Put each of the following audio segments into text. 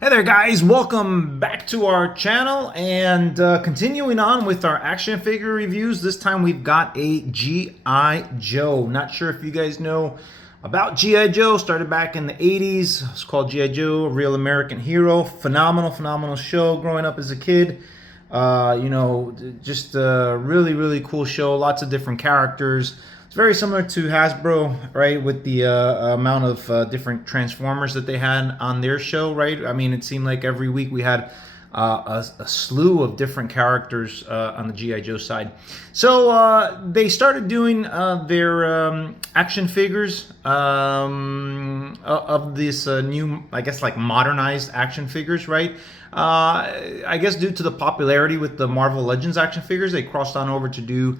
Hey there guys, welcome back to our channel and continuing on with our action figure reviews. This time we've got a G.I. Joe. Not sure if you guys know about G.I. Joe. Started back in the 80s. It's called G.I. Joe, a real American hero. Phenomenal show growing up as a kid. Just a really cool show. Lots of different characters. It's very similar to Hasbro, right, with the amount of different Transformers that they had on their show, right? I mean, it seemed like every week we had a slew of different characters on the G.I. Joe side. So they started doing their action figures of this new, I guess, like modernized action figures, right? I guess due to the popularity with the Marvel Legends action figures, they crossed on over to do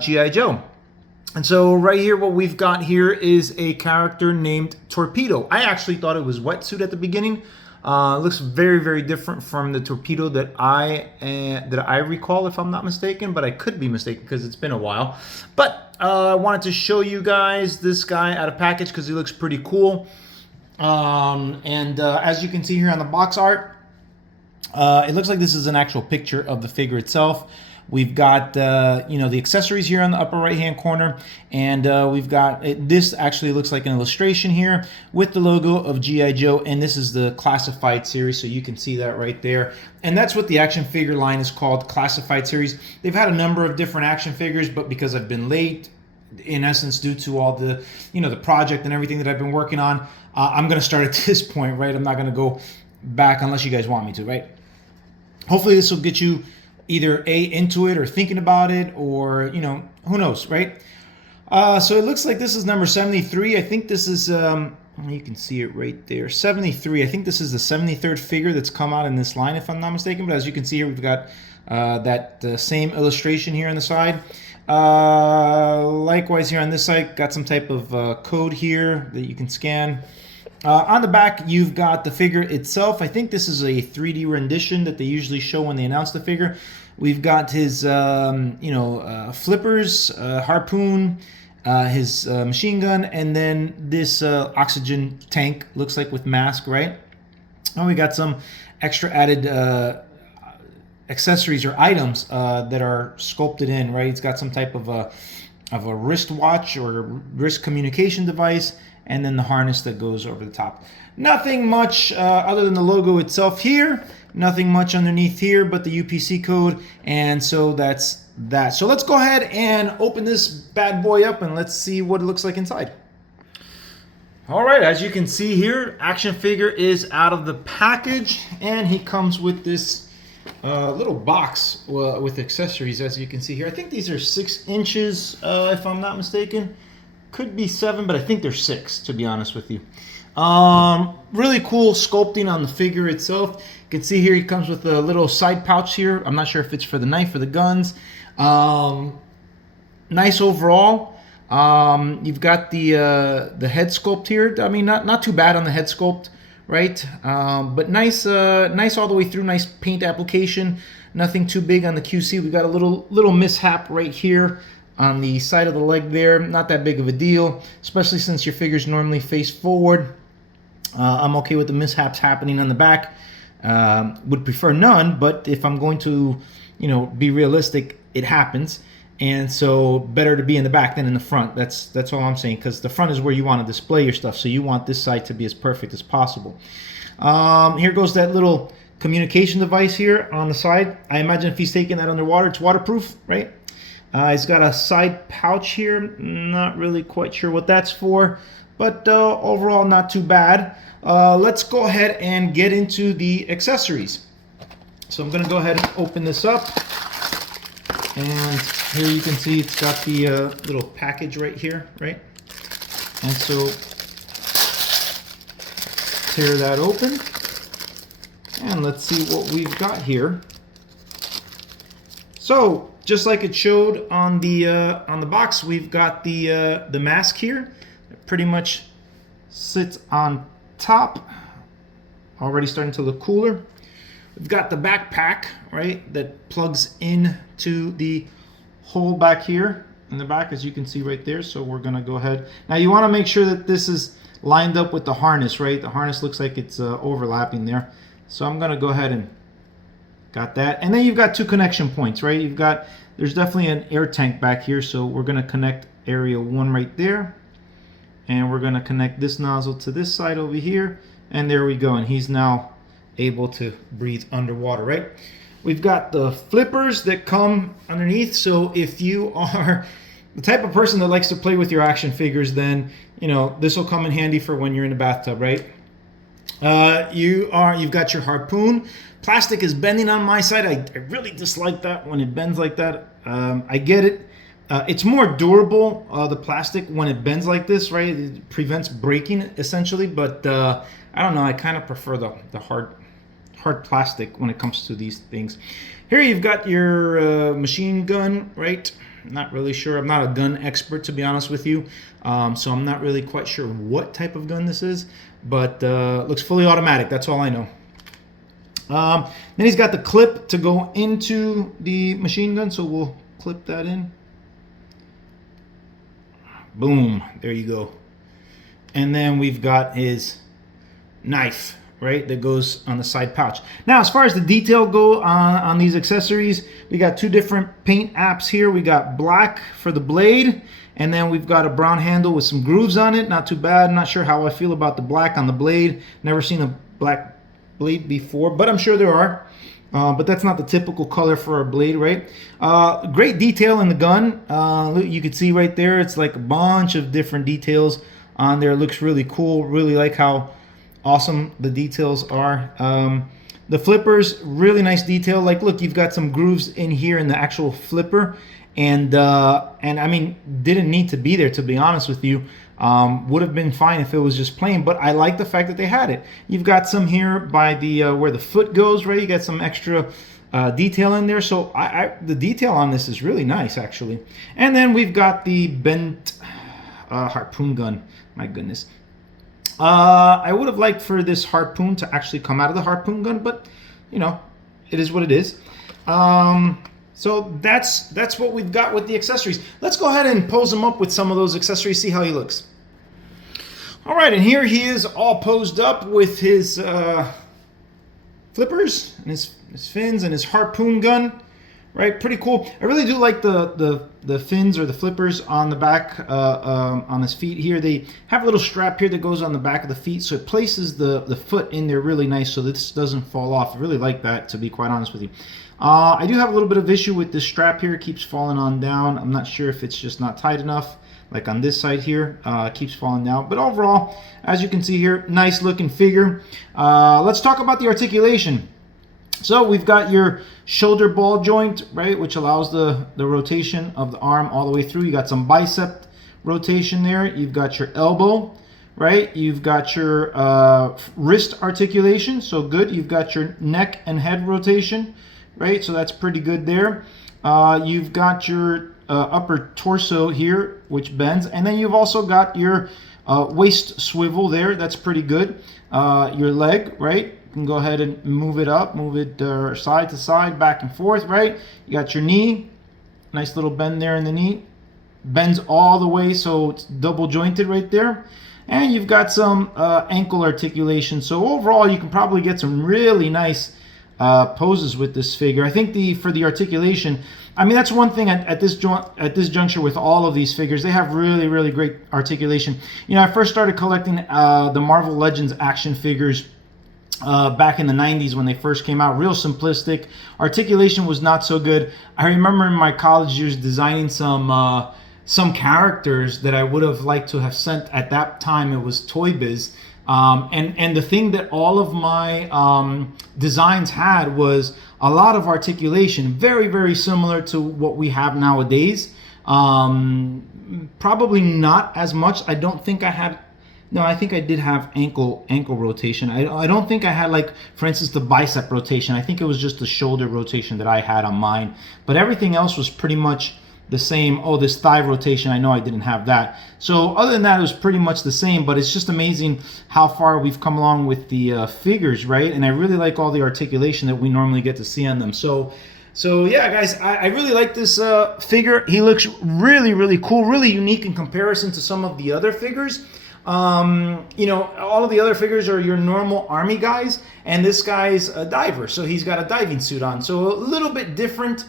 G.I. Joe. And so right here, what we've got here is a character named Torpedo. I actually thought it was Wetsuit at the beginning. It looks very different from the Torpedo that I recall, if I'm not mistaken, but I could be mistaken because it's been a while. But I wanted to show you guys this guy out of package because he looks pretty cool. As you can see here on the box art, it looks like this is an actual picture of the figure itself. We've got the accessories here on the upper right hand corner, and we've got this actually looks like an illustration here with the logo of G.I. Joe, and this is the classified series, so you can see that right there. And that's what the action figure line is called, classified series. They've had a number of different action figures, but because I've been late, in essence due to all the the project and everything that I've been working on, I'm going to start at this point, right? I'm not going to go back unless you guys want me to, right? Hopefully this will get you either into it or thinking about it, or who knows, right? So it looks like this is number 73. I think this is you can see it right there, 73. I think this is the 73rd figure that's come out in this line, if I'm not mistaken. But as you can see here, we've got that same illustration here on the side. Likewise here on this side, got some type of code here that you can scan. On the back, you've got the figure itself. I think this is a 3D rendition that they usually show when they announce the figure. We've got his, flippers, harpoon, his machine gun, and then this oxygen tank, looks like with mask, right? And we got some extra added accessories or items that are sculpted in, right? It's got some type of a wristwatch or wrist communication device, and then the harness that goes over the top. Nothing much other than the logo itself here. Nothing much underneath here but the UPC code, and so that's that. So let's go ahead and open this bad boy up and let's see what it looks like inside. All right, as you can see here, action figure is out of the package, and he comes with this little box with accessories, as you can see here. I think these are 6 inches, if I'm not mistaken. Could be 7, but I think they're 6, to be honest with you. Really cool sculpting on the figure itself. You can see here he comes with a little side pouch here. I'm not sure if it's for the knife or the guns. Nice overall. You've got the head sculpt here. I mean, not too bad on the head sculpt, right? But nice all the way through. Nice paint application. Nothing too big on the QC. We got a little mishap right here on the side of the leg there. Not that big of a deal, especially since your figures normally face forward. I'm okay with the mishaps happening on the back. Would prefer none, but if I'm going to, be realistic, it happens. And so better to be in the back than in the front. That's all I'm saying, because the front is where you want to display your stuff, so you want this side to be as perfect as possible. Here goes that little communication device here on the side. I imagine if he's taking that underwater, it's waterproof, right? He's got a side pouch here. Not really quite sure what that's for, but overall not too bad. Let's go ahead and get into the accessories. So I'm going to go ahead and open this up. And here you can see it's got the little package right here, right? And so tear that open. And let's see what we've got here. So just like it showed on the box, we've got the mask here. It pretty much sits on top. Already starting to look cooler. We've got the backpack, right, that plugs into the hole back here in the back, as you can see right there. So we're gonna go ahead. Now you want to make sure that this is lined up with the harness, right? The harness looks like it's overlapping there. So I'm gonna go ahead and got that. And then you've got 2 connection points, right? There's definitely an air tank back here, so we're gonna connect area 1 right there. And we're gonna connect this nozzle to this side over here. And there we go, and he's now able to breathe underwater, right? We've got the flippers that come underneath, so if you are the type of person that likes to play with your action figures, then this will come in handy for when you're in the bathtub, right? You've got your harpoon. Plastic is bending on my side. I really dislike that when it bends like that. I get it. It's more durable, the plastic, when it bends like this, right? It prevents breaking essentially, but I don't know. I kind of prefer the hard plastic when it comes to these things. Here you've got your machine gun, right? I'm not really sure. I'm not a gun expert, to be honest with you, so I'm not really quite sure what type of gun this is, but looks fully automatic. That's all I know. Then he's got the clip to go into the machine gun, so we'll clip that in. Boom, there you go. And then we've got his knife, right, that goes on the side pouch. Now, as far as the detail go on these accessories, we got 2 different paint apps here. We got black for the blade, and then we've got a brown handle with some grooves on it. Not too bad. Not sure how I feel about the black on the blade. Never seen a black blade before, but I'm sure there are. But that's not the typical color for a blade, right? Great detail in the gun. You can see right there, it's like a bunch of different details on there. It looks really cool. Really like how awesome the details are. The flippers, really nice detail. Like, look, you've got some grooves in here in the actual flipper, and I mean, didn't need to be there, to be honest with you. Would have been fine if it was just plain, but I like the fact that they had it. You've got some here by the where the foot goes, right? You got some extra detail in there, so the detail on this is really nice, actually. And then we've got the bent harpoon gun. My goodness. I would have liked for this harpoon to actually come out of the harpoon gun, but it is what it is. So that's what we've got with the accessories. Let's go ahead and pose him up with some of those accessories, see how he looks. All right, and here he is all posed up with his flippers and his fins and his harpoon gun. Right, pretty cool. I really do like the fins or the flippers on the back on his feet here. They have a little strap here that goes on the back of the feet, so it places the foot in there really nice, so this doesn't fall off. I really like that, to be quite honest with you. I do have a little bit of issue with this strap here. It keeps falling on down. I'm not sure if it's just not tight enough. Like on this side here, it keeps falling down. But overall, as you can see here, nice looking figure. Let's talk about the articulation. So we've got your shoulder ball joint, right, which allows the rotation of the arm all the way through. You got some bicep rotation there. You've got your elbow, right? You've got your wrist articulation, so good. You've got your neck and head rotation, right? So that's pretty good there. You've got your upper torso here, which bends, and then you've also got your waist swivel there. That's pretty good. Your leg, right? You can go ahead and move it up, move it side to side, back and forth, right? You got your knee, nice little bend there in the knee. Bends all the way, so it's double jointed right there. And you've got some ankle articulation. So overall, you can probably get some really nice poses with this figure. I think for the articulation, I mean, that's one thing at this juncture with all of these figures. They have really, really great articulation. I first started collecting the Marvel Legends action figures back in the 90s when they first came out. Real simplistic. Articulation was not so good. I remember in my college years designing some characters that I would have liked to have sent at that time. It was Toy Biz. And the thing that all of my designs had was a lot of articulation, very, very similar to what we have nowadays. Probably not as much. I don't think I had. No, I think I did have ankle rotation. I don't think I had, like, for instance, the bicep rotation. I think it was just the shoulder rotation that I had on mine. But everything else was pretty much the same. Oh, this thigh rotation, I know I didn't have that. So other than that, it was pretty much the same. But it's just amazing how far we've come along with the figures, right? And I really like all the articulation that we normally get to see on them. So yeah, guys, I really like this figure. He looks really, really cool, really unique in comparison to some of the other figures. You know, all of the other figures are your normal army guys, and this guy's a diver, so he's got a diving suit on. So a little bit different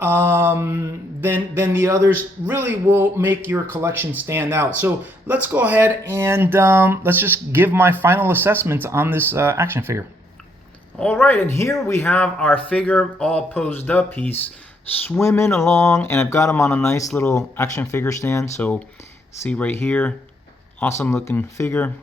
than the others. Really will make your collection stand out. So let's go ahead and let's just give my final assessments on this action figure. All right, and here we have our figure all posed up. He's swimming along, and I've got him on a nice little action figure stand. So see right here, awesome looking figure.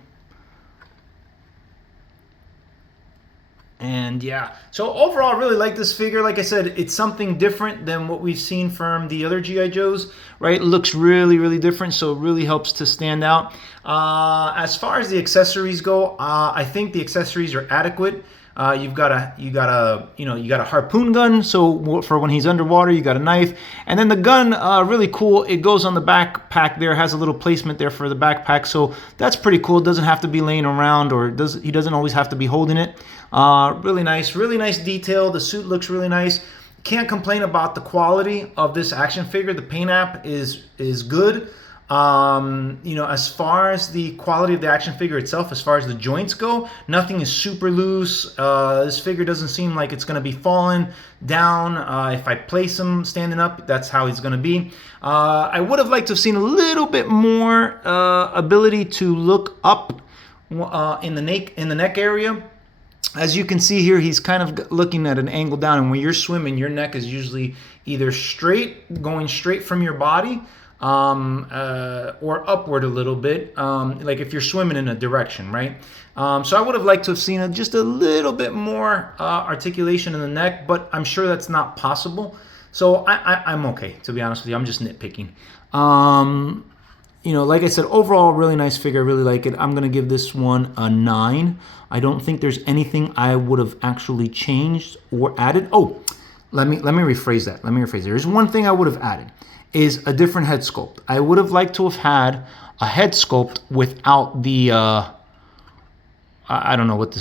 And yeah, so overall I really like this figure. Like I said, it's something different than what we've seen from the other G.I. Joes, right? It looks really, really different, so it really helps to stand out. As far as the accessories go, I think the accessories are adequate. You got a harpoon gun, so for when he's underwater. You got a knife, and then the gun, really cool. It goes on the backpack there, has a little placement there for the backpack, so that's pretty cool. It doesn't have to be laying around, or he doesn't always have to be holding it. Really nice detail. The suit looks really nice. Can't complain about the quality of this action figure. The paint app is good. You know, as far as the quality of the action figure itself, as far as the joints go, nothing is super loose. This figure doesn't seem like it's going to be falling down. If I place him standing up, that's how he's going to be. I would have liked to have seen a little bit more ability to look up in the neck area. As you can see here, he's kind of looking at an angle down, and when you're swimming, your neck is usually either going straight from your body, or upward a little bit, like if you're swimming in a direction, right? So I would have liked to have seen just a little bit more articulation in the neck, but I'm sure that's not possible. So I'm okay, to be honest with you. I'm just nitpicking. You know, like I said, overall, really nice figure. I really like it. I'm going to give this one a 9. I don't think there's anything I would have actually changed or added. Oh, let me rephrase that. There's one thing I would have added, is a different head sculpt. I would have liked to have had a head sculpt without the I don't know what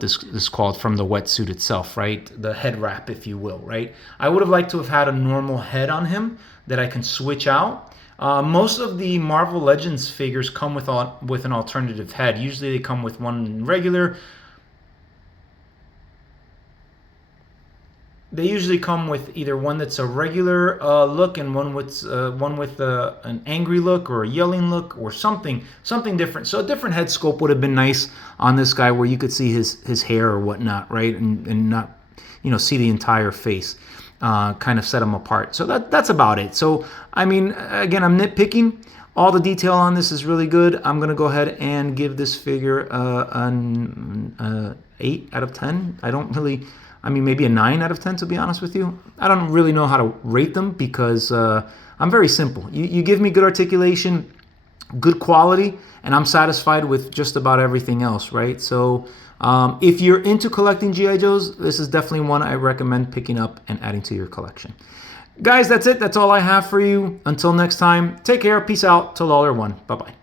this is called from the wetsuit itself, right? The head wrap, if you will, right? I would have liked to have had a normal head on him that I can switch out. Most of the Marvel Legends figures come with an alternative head. Usually they come with one regular. They usually come with either one that's a regular look and one with an angry look or a yelling look or something different. So a different head sculpt would have been nice on this guy, where you could see his hair or whatnot, right, and not, you know, see the entire face. Kind of set him apart. So that's about it. So I mean, again, I'm nitpicking. All the detail on this is really good. I'm gonna go ahead and give this figure an 8 out of 10. I mean, maybe a 9 out of 10, to be honest with you. I don't really know how to rate them, because I'm very simple. You give me good articulation, good quality, and I'm satisfied with just about everything else, right? So if you're into collecting G.I. Joes, this is definitely one I recommend picking up and adding to your collection. Guys, that's it. That's all I have for you. Until next time, take care. Peace out. Till all are one. Bye-bye.